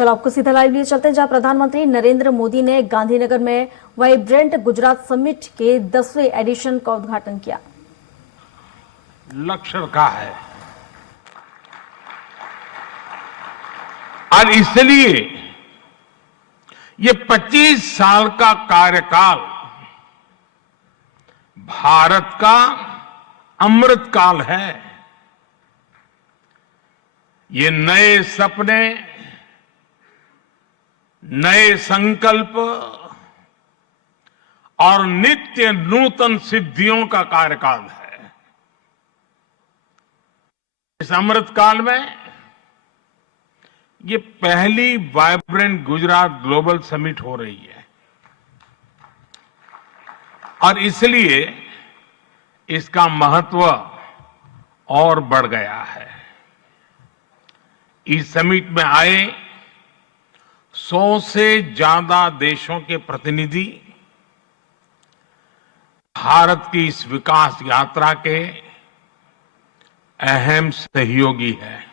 चलो आपको सीधा लाइव लिए चलते हैं, जहां प्रधानमंत्री नरेंद्र मोदी ने गांधीनगर में वाइब्रेंट गुजरात समिट के 10वें एडिशन का उद्घाटन किया। लक्ष्य रखा है और इसलिए ये 25 साल का कार्यकाल भारत का अमृत काल है। ये नए सपने, नए संकल्प और नित्य नूतन सिद्धियों का कार्यकाल है। इस अमृत काल में ये पहली वाइब्रेंट गुजरात ग्लोबल समिट हो रही है और इसलिए इसका महत्व और बढ़ गया है। इस समिट में आए 100 से ज्यादा देशों के प्रतिनिधि भारत की इस विकास यात्रा के अहम सहयोगी हैं।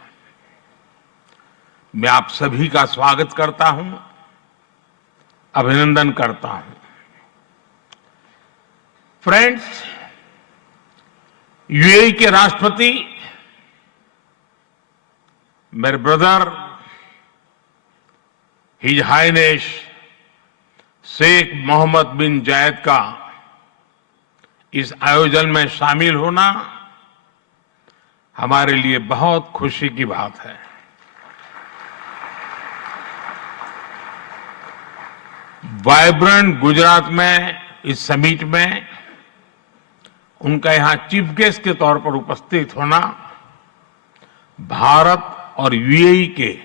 मैं आप सभी का स्वागत करता हूं, अभिनंदन करता हूं। फ्रेंड्स, यूएई के राष्ट्रपति मेरे brother his highness Sheikh Mohammed bin Zayed का इस आयोजन में शामिल होना हमारे लिए बहुत खुशी की बात है। वाइब्रेंट गुजरात में इस समिट में उनका यहां चीफ गेस्ट के तौर पर उपस्थित होना भारत और यूएई के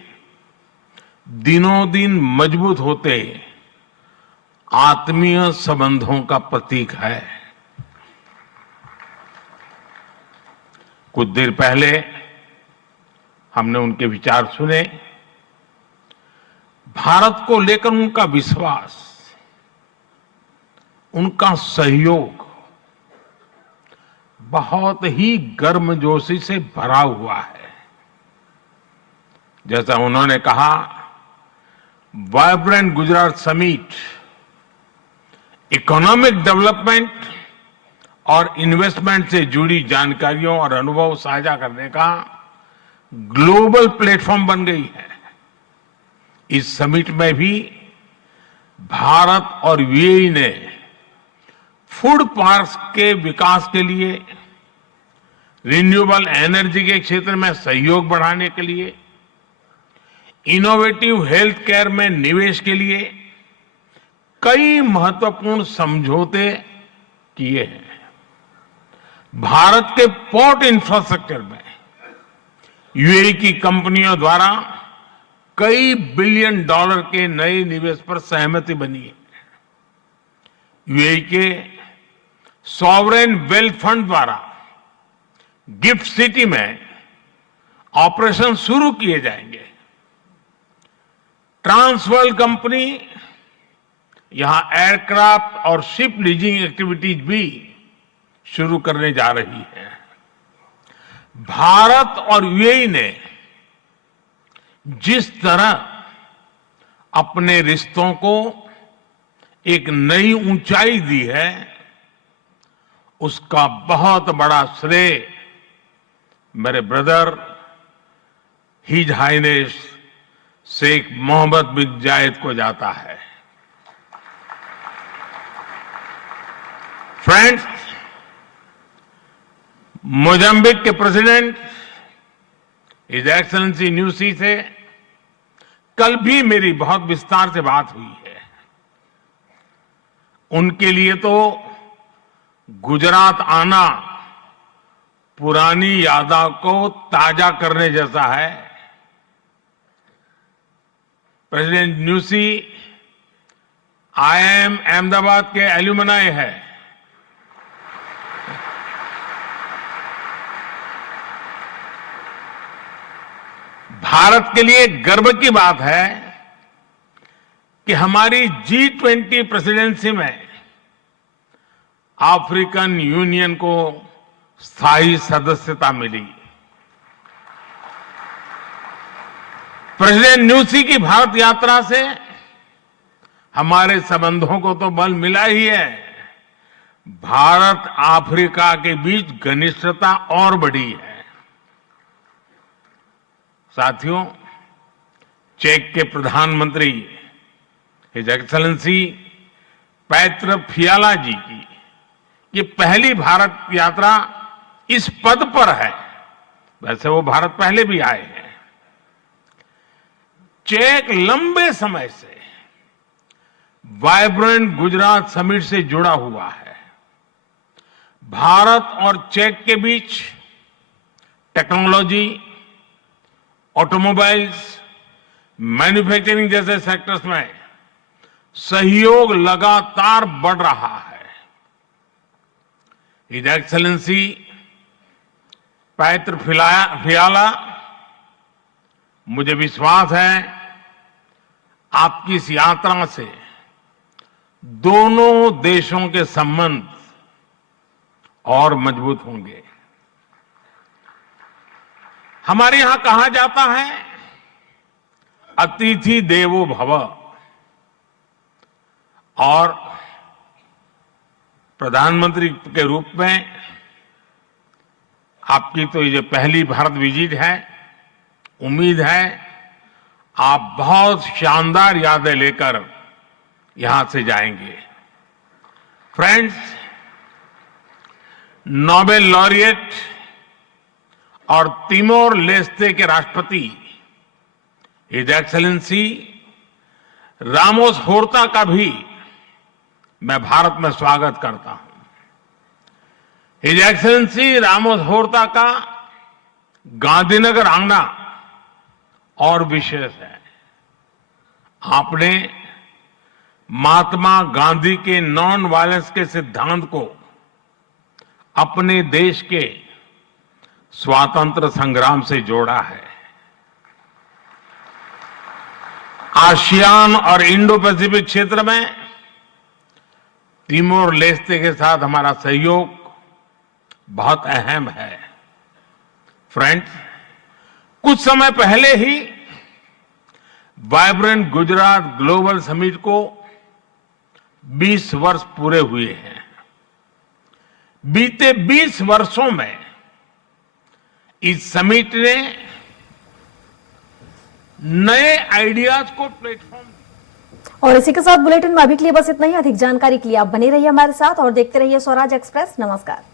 दिनों दिन मजबूत होते आत्मीय संबंधों का प्रतीक है। कुछ देर पहले हमने उनके विचार सुने। भारत को लेकर उनका विश्वास, उनका सहयोग बहुत ही गर्मजोशी से भरा हुआ है। जैसा उन्होंने कहा, vibrant Gujarat summit economic development और इन्वेस्टमेंट से जुड़ी जानकारियों और अनुभव साझा करने का ग्लोबल प्लेटफॉर्म बन गई है। इस समिट में भी भारत और यूएई ने फूड पार्क्स के विकास के लिए, रिन्यूएबल एनर्जी के क्षेत्र में सहयोग बढ़ाने के लिए, इनोवेटिव हेल्थ केयर में निवेश के लिए कई महत्वपूर्ण समझौते किए हैं। भारत के पोर्ट इंफ्रास्ट्रक्चर में यूएई की कंपनियों द्वारा कई बिलियन डॉलर के नए निवेश पर सहमति बनी है। यूएई के सॉवरेन वेल्थ फंड द्वारा गिफ्ट सिटी में ऑपरेशन शुरू किए जाएंगे। ट्रांसवर्ल्ड कंपनी यहां एयरक्राफ्ट और शिप लीजिंग एक्टिविटीज भी शुरू करने जा रही है। भारत और यूएई ने जिस तरह अपने रिश्तों को एक नई ऊंचाई दी है, उसका बहुत बड़ा श्रेय मेरे brother his highness Sheikh Mohammed bin Zayed को जाता है। फ्रेंड्स, मोजाम्बिक के प्रेसिडेंट हिज एक्सेलेंसी न्यूसी से कल भी मेरी बहुत विस्तार से बात हुई है। उनके लिए तो गुजरात आना पुरानी यादों को ताजा करने जैसा है। प्रेसिडेंट न्यूसी आईआईएम अहमदाबाद के एल्यूमनाई है। भारत के लिए गर्व की बात है कि हमारी G20 प्रेसिडेंसी में अफ्रीकन यूनियन को स्थायी सदस्यता मिली। प्रेसिडेंट न्यूसी की भारत यात्रा से हमारे संबंधों को तो बल मिला ही है, भारत अफ्रीका के बीच घनिष्ठता और बढ़ी है। साथियों, चेक के प्रधानमंत्री हिज एक्सेलेंसी पैत्र फियाला जी की ये पहली भारत यात्रा इस पद पर है। वैसे वो भारत पहले भी आए हैं। चेक लंबे समय से वाइब्रेंट गुजरात समिट से जुड़ा हुआ है। भारत और चेक के बीच टेक्नोलॉजी, ऑटोमोबाइल्स, मैन्युफैक्चरिंग जैसे सेक्टर्स में सहयोग लगातार बढ़ रहा है। हिज एक्सेलेंसी पैत्र फियाला, मुझे विश्वास है आपकी इस यात्रा से दोनों देशों के संबंध और मजबूत होंगे। हमारे यहां कहा जाता है, अतिथि देवो भव, और प्रधानमंत्री के रूप में आपकी तो ये पहली भारत विजिट है। उम्मीद है आप बहुत शानदार यादें लेकर यहां से जाएंगे। फ्रेंड्स, नोबेल लॉरिएट और तिमोर लेस्ते के राष्ट्रपति हिज एक्सेलेंसी रामोस होर्ता का भी मैं भारत में स्वागत करता हूं। हिज एक्सेलेंसी रामोस होर्ता का गांधीनगर आना और विशेष है। आपने महात्मा गांधी के नॉन वायलेंस के सिद्धांत को अपने देश के स्वातंत्र संग्राम से जोड़ा है। आसियान और इंडो पैसिफिक क्षेत्र में तिमोर लेस्ते के साथ हमारा सहयोग बहुत अहम है। फ्रेंड्स, कुछ समय पहले ही वाइब्रेंट गुजरात ग्लोबल समिट को 20 वर्ष पूरे हुए हैं। बीते 20 वर्षों में इस समिट ने नए आइडियाज को प्लेटफॉर्म। और इसी के साथ बुलेटिन में अभी के लिए बस इतना ही। अधिक जानकारी के लिए आप बने रहिए हमारे साथ और देखते रहिए स्वराज एक्सप्रेस। नमस्कार।